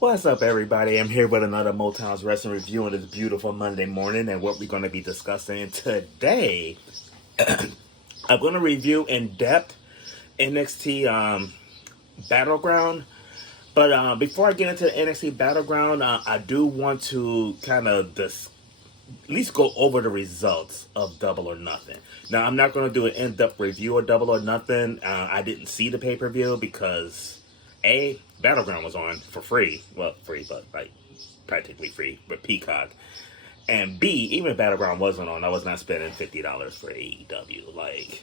What's up, everybody? I'm here with another Motown's Wrestling Review on this beautiful Monday morning, and what we're going to be discussing today, I'm going to review in depth NXT Battleground. But before I get into NXT Battleground, I do want to kind of at least go over the results of Double or Nothing. Now, I'm not going to do an in-depth review of Double or Nothing. I didn't see the pay-per-view because Battleground was on for free. Well, free, but like practically free with Peacock. And B, even if Battleground wasn't on, I was not spending $50 for AEW.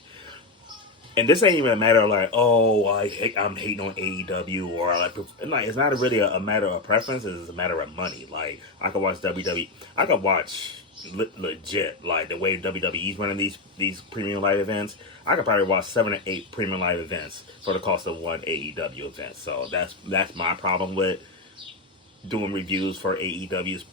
And this ain't even a matter of like, oh, I'm hating on AEW or like it's not really a matter of preference. It's a matter of money. Like I could watch WWE. I could watch legit like the way WWE's running these premium live events. I could probably watch 7 or 8 premium live events for the cost of one AEW event. So that's my problem with doing reviews for AEW's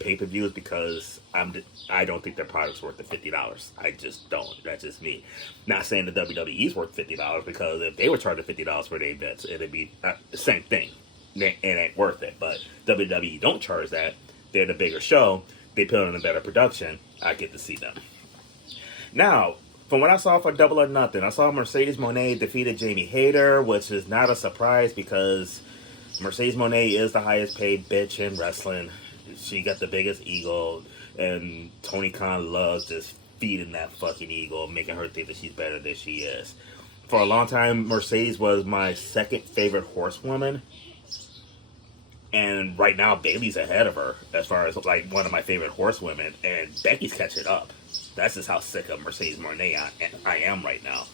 pay-per-views, because I don't think their product's worth the $50. I just don't. That's just me. Not saying the WWE's worth $50, because if they were charging $50 for their events, it'd be the same thing. It ain't worth it. But WWE don't charge that. They're the bigger show. They put on a better production. I get to see them. Now, from what I saw for Double or Nothing, I saw Mercedes Moné defeated Jamie Hayter, which is not a surprise because Mercedes Moné is the highest paid bitch in wrestling. She got the biggest ego, and Tony Khan loves just feeding that fucking ego, making her think that she's better than she is. For a long time, Mercedes was my second favorite horsewoman, and right now Bayley's ahead of her as far as like one of my favorite horsewomen, and Becky's catching up. That's just how sick of Mercedes Moné I am right now.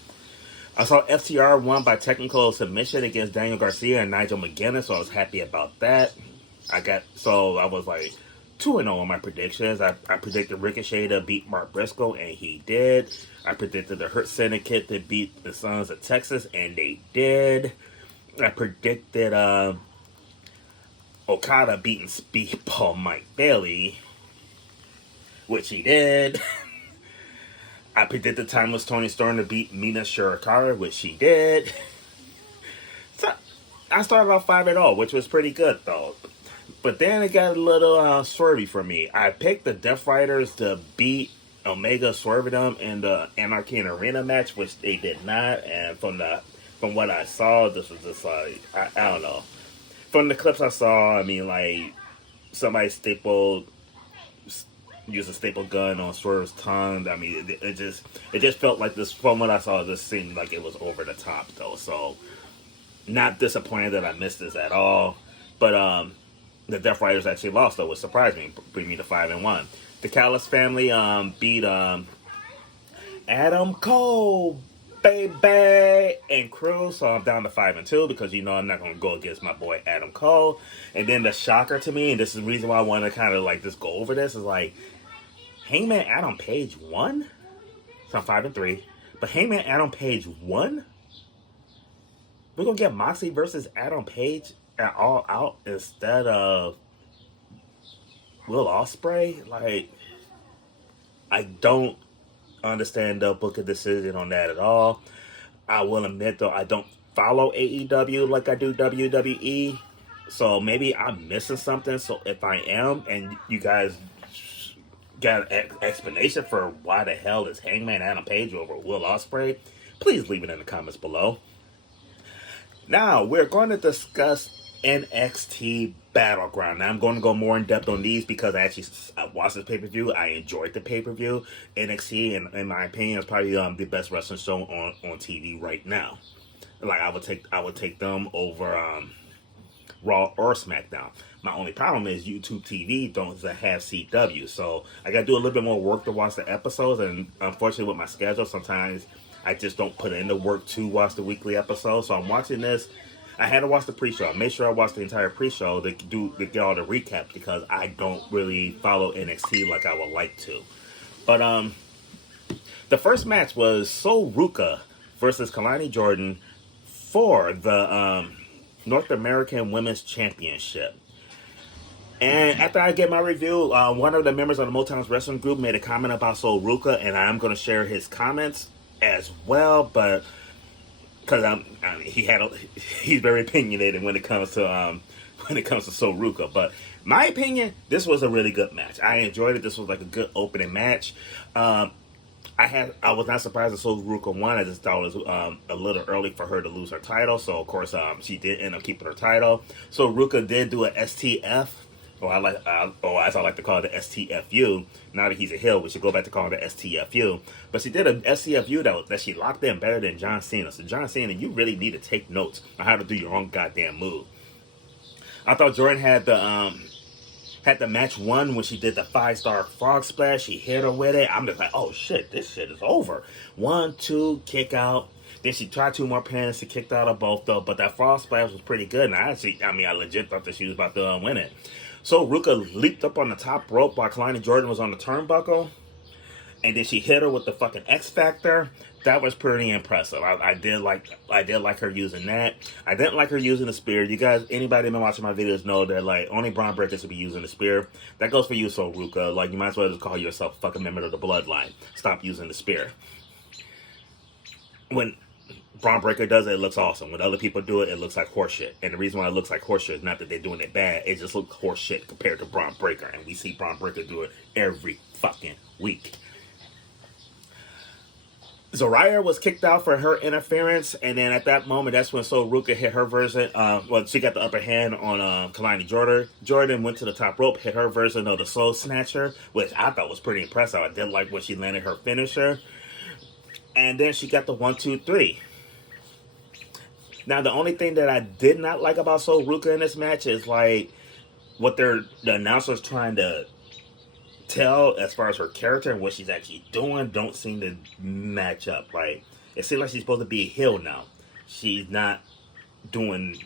I saw FTR won by technical submission against Daniel Garcia and Nigel McGuinness, so I was happy about that. I was like 2-0 on my predictions. I predicted Ricochet to beat Mark Briscoe, and he did. I predicted the Hurt Syndicate to beat the Sons of Texas, and they did. I predicted Okada beating Speedball Mike Bailey, which he did. I predicted Timeless Tony Storm to beat Mina Shirakawa, which she did. So I started off 5-0, which was pretty good though. But then it got a little swervy for me. I picked the Death Riders to beat Omega Swervedom in the Anarchy in Arena match, which they did not. And from what I saw, this was just like I don't know. From the clips I saw, I mean, like somebody used a staple gun on Swerve's tongue. I mean, it just felt like this. From what I saw, this seemed like it was over the top though. So not disappointed that I missed this at all. But the Death Riders actually lost though, which surprised me, bring me to 5-1. The Callis family beat Adam Cole, baby, and crew. So I'm down to 5-2 because I'm not gonna go against my boy Adam Cole. And then the shocker to me, and this is the reason why I want to kind of like just go over this, is like Hangman Adam Page won. So I'm 5-3, but Hangman Adam Page won. We're gonna get Moxley versus Adam Page at All Out instead of Will Ospreay. Like, I don't understand the booking decision on that at all. I will admit though, I don't follow AEW like I do WWE, so maybe I'm missing something. So if I am, and you guys got an explanation for why the hell is Hangman Adam Page over Will Ospreay, please leave it in the comments below. Now we're going to discuss NXT Battleground. Now I'm going to go more in depth on these because I watched this pay-per-view. I enjoyed the pay-per-view. NXT, in my opinion, is probably the best wrestling show on TV right now. Like I would take them over Raw or SmackDown. My only problem is YouTube TV don't have CW, so I got to do a little bit more work to watch the episodes. And unfortunately, with my schedule, sometimes I just don't put in the work to watch the weekly episodes. So I'm watching this. I had to watch the pre-show. I made sure I watched the entire pre-show to get all the recap because I don't really follow NXT like I would like to. But the first match was Sol Ruca versus Kalani Jordan for the North American Women's Championship. And after I get my review, one of the members of the Motown's wrestling group made a comment about Sol Ruca, and I'm going to share his comments as well. But because he's very opinionated when it comes to Sol Ruka. But my opinion, this was a really good match. I enjoyed it. This was like a good opening match. I was not surprised that Sol Ruka won. I just thought it was a little early for her to lose her title. So of course she did end up keeping her title. So Ruka did do a STF. Or as I like to call it, the STFU. Now that he's a heel, we should go back to calling it the STFU. But she did a STFU that she locked in better than John Cena. So John Cena, you really need to take notes on how to do your own goddamn move. I thought Jordan had the match won when she did the 5-star frog splash. She hit her with it. I'm just like, oh shit, this shit is over. 1, 2, kick out. Then she tried 2 more pins. She kicked out of both though. But that frog splash was pretty good. And I legit thought that she was about to win it. So Ruka leaped up on the top rope while Kalani Jordan was on the turnbuckle. And then she hit her with the fucking X Factor. That was pretty impressive. I did like her using that. I didn't like her using the spear. You guys, anybody been watching my videos know that like only Braun Breakers should be using the spear. That goes for you, Sol Ruka. Like you might as well just call yourself a fucking member of the Bloodline. Stop using the spear. When Braun Breaker does it, it looks awesome. When other people do it, it looks like horseshit. And the reason why it looks like horseshit is not that they're doing it bad. It just looks horseshit compared to Braun Breaker. And we see Braun Breaker do it every fucking week. Zaraya was kicked out for her interference, and then at that moment, that's when Sol Ruka hit her version. She got the upper hand on Kalani Jordan. Jordan went to the top rope, hit her version of the Soul Snatcher, which I thought was pretty impressive. I did like when she landed her finisher. And then she got the 1, 2, 3. Now, the only thing that I did not like about Sol Ruka in this match is like what the announcers trying to tell as far as her character and what she's actually doing don't seem to match up. Like it seems like she's supposed to be a heel now. She's not doing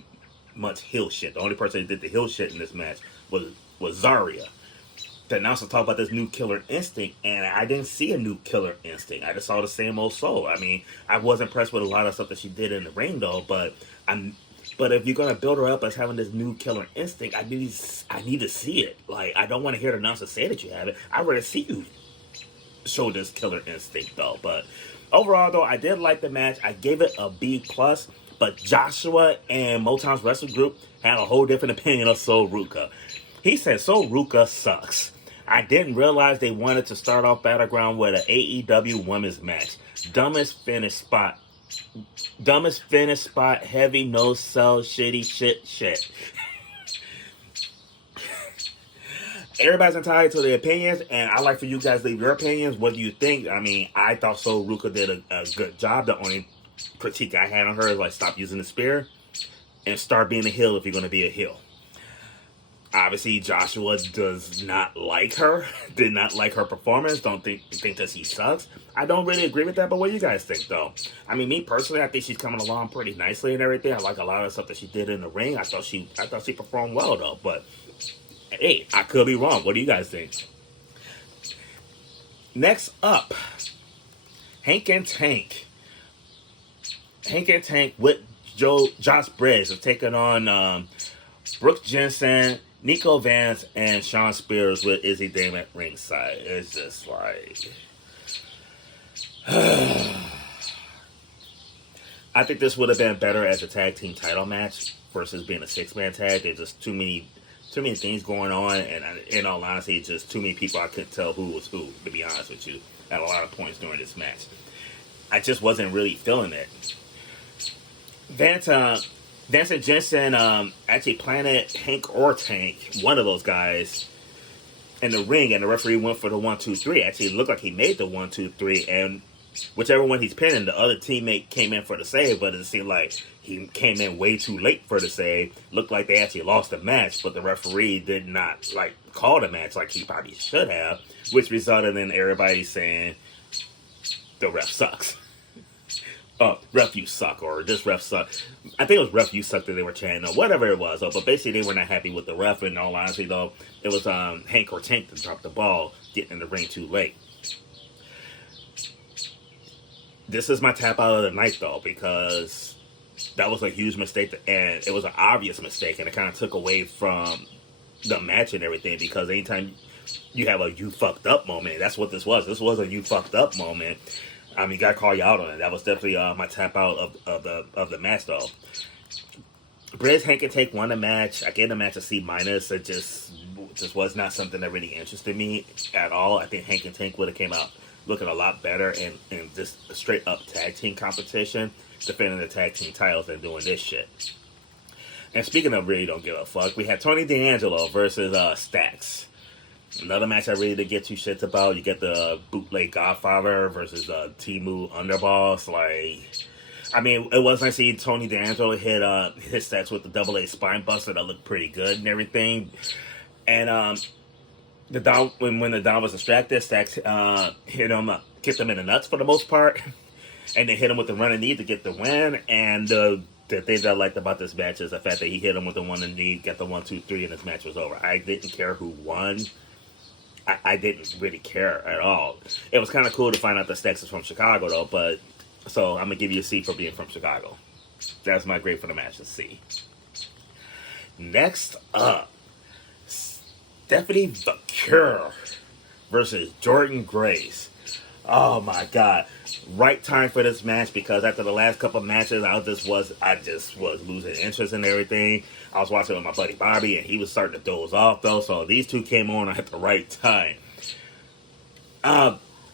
much heel shit. The only person that did the heel shit in this match was Zarya. The announcer talked about this new killer instinct, and I didn't see a new killer instinct. I just saw the same old soul. I mean, I was impressed with a lot of stuff that she did in the ring though, but if you're gonna build her up as having this new killer instinct, I need to see it. Like, I don't want to hear the announcer say that you have it. I'd rather see you show this killer instinct, though. But overall, though, I did like the match. I gave it a B+. But Joshua and Motown's wrestling group had a whole different opinion of Sol Ruka. He said Sol Ruka sucks. I didn't realize they wanted to start off Battleground with an AEW women's match. Dumbest finish spot, heavy, no sell, shitty shit. Everybody's entitled to their opinions, and I like for you guys to leave your opinions. What do you think? I mean, I thought Sol Ruka did a good job. The only critique I had on her is like, stop using the spear and start being a heel if you're going to be a heel. Obviously, Joshua does not like her. Did not like her performance. Don't think that she sucks. I don't really agree with that, but what do you guys think, though? I mean, me personally, I think she's coming along pretty nicely and everything. I like a lot of stuff that she did in the ring. I thought she performed well, though. But, hey, I could be wrong. What do you guys think? Next up, Hank and Tank. Hank and Tank with Josh Briggs are taking on Brooke Jensen, Nico Vance, and Sean Spears with Izzy Dame at ringside. It's just like... I think this would have been better as a tag team title match versus being a 6-man tag. There's just too many things going on, and in all honesty, just too many people I couldn't tell who was who, to be honest with you, at a lot of points during this match. I just wasn't really feeling it. Vance and Jensen actually planted Hank or Tank, one of those guys, in the ring, and the referee went for the 1, 2, 3. Actually, it looked like he made the 1, 2, 3, and whichever one he's pinning, the other teammate came in for the save, but it seemed like he came in way too late for the save. Looked like they actually lost the match, but the referee did not call the match like he probably should have, which resulted in everybody saying the ref sucks. Ref, you suck, or this ref sucks. I think it was ref, you suck that they were chanting, or whatever it was. But basically, they were not happy with the ref. In all honesty, though, it was Hank or Tank that dropped the ball, getting in the ring too late. This is my tap out of the night, though, because that was a huge mistake, and it was an obvious mistake, and it kind of took away from the match and everything, because anytime you have a you fucked up moment, that's what this was. This was a you fucked up moment. I mean, gotta call you out on it. That was definitely my tap out of the match though. Briz Hank and Tank won the match. I gave the match a C minus. It just was not something that really interested me at all. I think Hank and Tank would have came out looking a lot better in just a straight up tag team competition, defending the tag team titles and doing this shit. And speaking of really don't give a fuck, we had Tony D'Angelo versus Stax. Another match I really didn't get two shits about. You get the bootleg Godfather versus Timu Underboss. Like, I mean, it was nice to see Tony D'Angelo hit Stax with the double A spine buster that looked pretty good and everything. And the Don, when the Don was distracted, Stax hit him, kicked him in the nuts for the most part, and then hit him with the running knee to get the win. And the thing that I liked about this match is the fact that he hit him with the one knee, got the 1, 2, 3, and this match was over. I didn't care who won. I didn't really care at all. It was kind of cool to find out that Stax is from Chicago, though, but so I'm going to give you a C for being from Chicago. That's my grade for the match, a C. Next up, Stephanie Vaquer versus Jordan Grace. Oh my god. Right time for this match because after the last couple of matches, I just was losing interest in everything. I was watching with my buddy Bobby and he was starting to doze off though, so these two came on at the right time.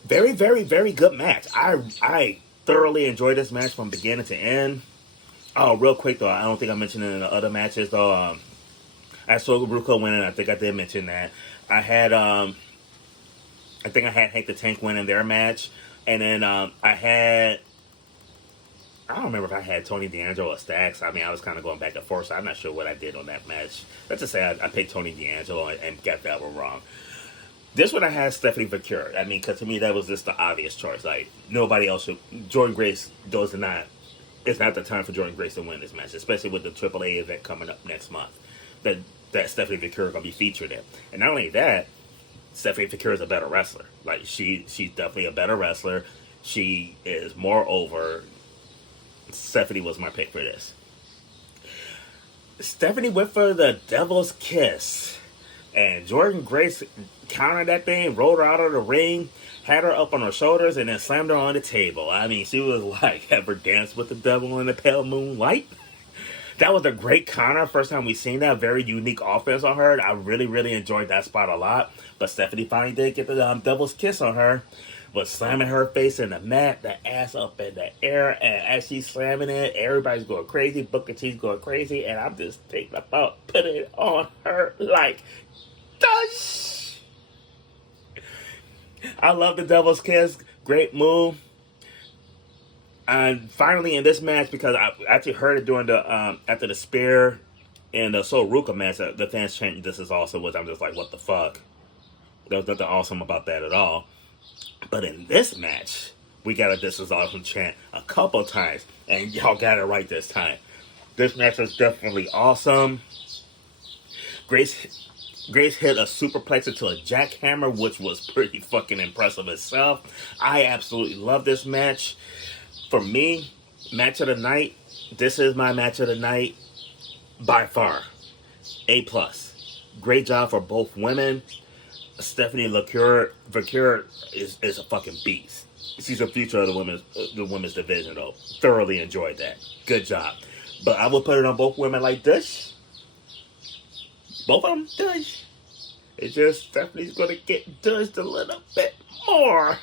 Very, very, very good match. I thoroughly enjoyed this match from beginning to end. Oh, real quick though, I don't think I mentioned it in the other matches though. I saw Ruko winning. I think I did mention that. I think I had Hank the Tank winning their match. And then I don't remember if I had Tony D'Angelo or Stax. I mean, I was kind of going back and forth, so I'm not sure what I did on that match. Let's just say I picked Tony D'Angelo and got that one wrong. This one I had Stephanie Vaquer. I mean, because to me, that was just the obvious choice. Like, nobody else should. Jordan Grace does not. It's not the time for Jordan Grace to win this match, especially with the AAA event coming up next month that Stephanie Vaquer going to be featured in. And not only that, Stephanie Vaquer is a better wrestler. Like, she's definitely a better wrestler. She is more over. Stephanie was my pick for this. Stephanie went for the Devil's Kiss. And Jordan Grace countered that thing, rolled her out of the ring, had her up on her shoulders, and then slammed her on the table. I mean, she was like, ever danced with the devil in the pale moonlight? That was a great counter. First time we seen that. Very unique offense on her. I really, really enjoyed that spot a lot. But Stephanie finally did get the Devil's Kiss on her. But slamming her face in the mat, the ass up in the air. And as she's slamming it, everybody's going crazy. Booker T's going crazy. And I'm just thinking about putting it on her like, dush. I love the Devil's Kiss. Great move. And finally in this match, because I actually heard it during the after the spear and the Soul Ruka match, the fans chanting "This is awesome," which I'm just like, what the fuck? There was nothing awesome about that at all. But in this match, we got a "This is awesome" chant a couple times, and y'all got it right this time. This match was definitely awesome. Grace hit a superplex into a jackhammer, which was pretty fucking impressive itself. I absolutely love this match. For me, match of the night, this is my match of the night by far. A+. Great job for both women. Stephanie Vaquer is a fucking beast. She's the future of the women's division, though. Thoroughly enjoyed that. Good job. But I will put it on both women like this. Both of them, dush. It's just Stephanie's going to get dushed a little bit more.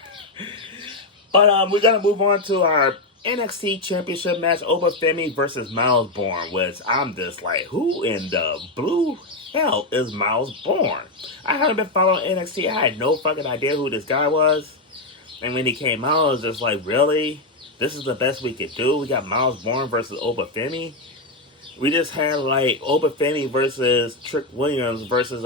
But we're going to move on to our NXT Championship match, Obafemi versus Miles Bourne, which I'm just like, who in the blue hell is Miles Bourne? I haven't been following NXT. I had no fucking idea who this guy was. And when he came out, I was just like, really? This is the best we could do? We got Miles Bourne versus Obafemi? We just had like Obafemi versus Trick Williams versus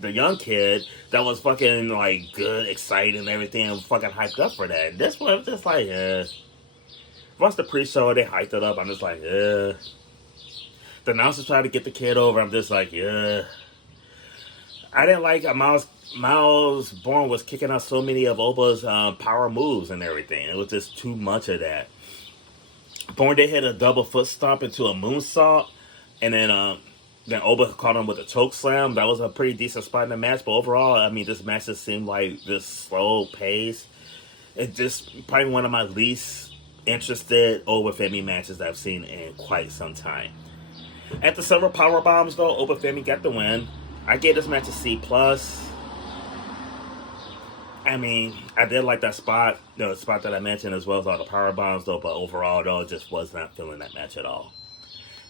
the young kid that was fucking like good, excited and everything, and fucking hyped up for that. And this one was just like, once the pre-show they hyped it up, I'm just like, The announcers tried to get the kid over. I'm just like, I didn't like Miles Bourne was kicking out so many of Oba's power moves and everything. It was just too much of that. Bourne did hit a double foot stomp into a moonsault, and then Oba caught him with a choke slam. That was a pretty decent spot in the match. But overall, I mean, this match just seemed like this slow pace. It's just probably one of my least interested Obafemi matches I've seen in quite some time. After several power bombs, though, Obafemi got the win. I gave this match a C+. I mean, I did like that spot, the spot that I mentioned, as well as all the power bombs, though. But overall, though, just was not feeling that match at all.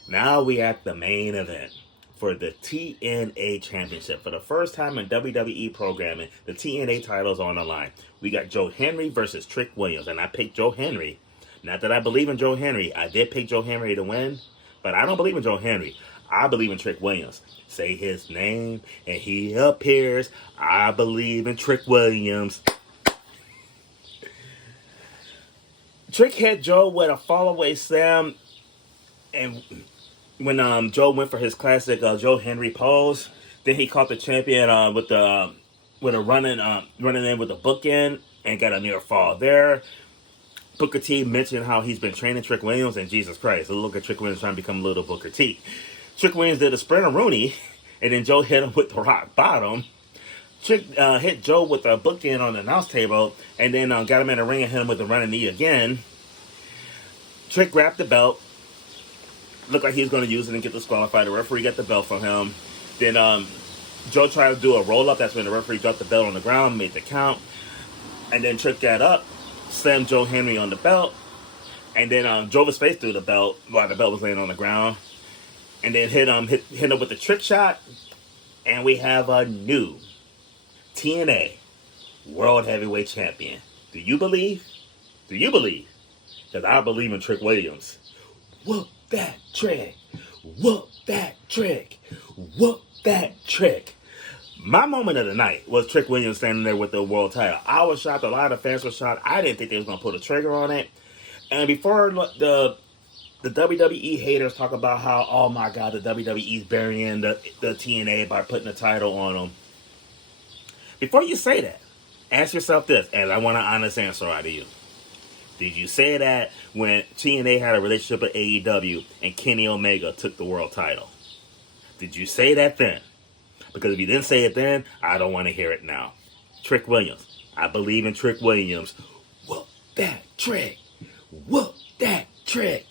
Now we at the main event for the TNA Championship. For the first time in WWE programming, the TNA title's on the line. We got Joe Henry versus Trick Williams, and I picked Joe Henry. Not that I believe in Joe Henry. I did pick Joe Henry to win, but I don't believe in Joe Henry. I believe in Trick Williams. Say his name, and he appears. I believe in Trick Williams. Trick hit Joe with a fallaway slam, and when Joe went for his classic Joe Henry pose, then he caught the champion with a running in with a bookend and got a near fall there. Booker T mentioned how he's been training Trick Williams, and Jesus Christ, look at Trick Williams trying to become little Booker T. Trick Williams did a sprinter Rooney, and then Joe hit him with the rock bottom. Trick hit Joe with a bookend on the announce table, and then got him in the ring and hit him with a running knee again. Trick grabbed the belt. Looked like he was going to use it and get disqualified. The referee got the belt from him. Then Joe tried to do a roll-up. That's when the referee dropped the belt on the ground, made the count. And then Trick got up, slammed Joe Henry on the belt, and then drove his face through the belt while the belt was laying on the ground. And then hit him with the trick shot. And we have a new TNA World Heavyweight Champion. Do you believe? Do you believe? Because I believe in Trick Williams. Whoop that trick. Whoop that trick. Whoop that trick. My moment of the night was Trick Williams standing there with the world title. I was shocked. A lot of fans were shocked. I didn't think they was going to pull the trigger on it. And before the WWE haters talk about how, oh my God, the WWE's burying the TNA by putting the title on them. Before you say that, ask yourself this, and I want an honest answer out of you. Did you say that when TNA had a relationship with AEW and Kenny Omega took the world title? Did you say that then? Because if you didn't say it then, I don't want to hear it now. Trick Williams. I believe in Trick Williams. Whoop that trick. Whoop that trick.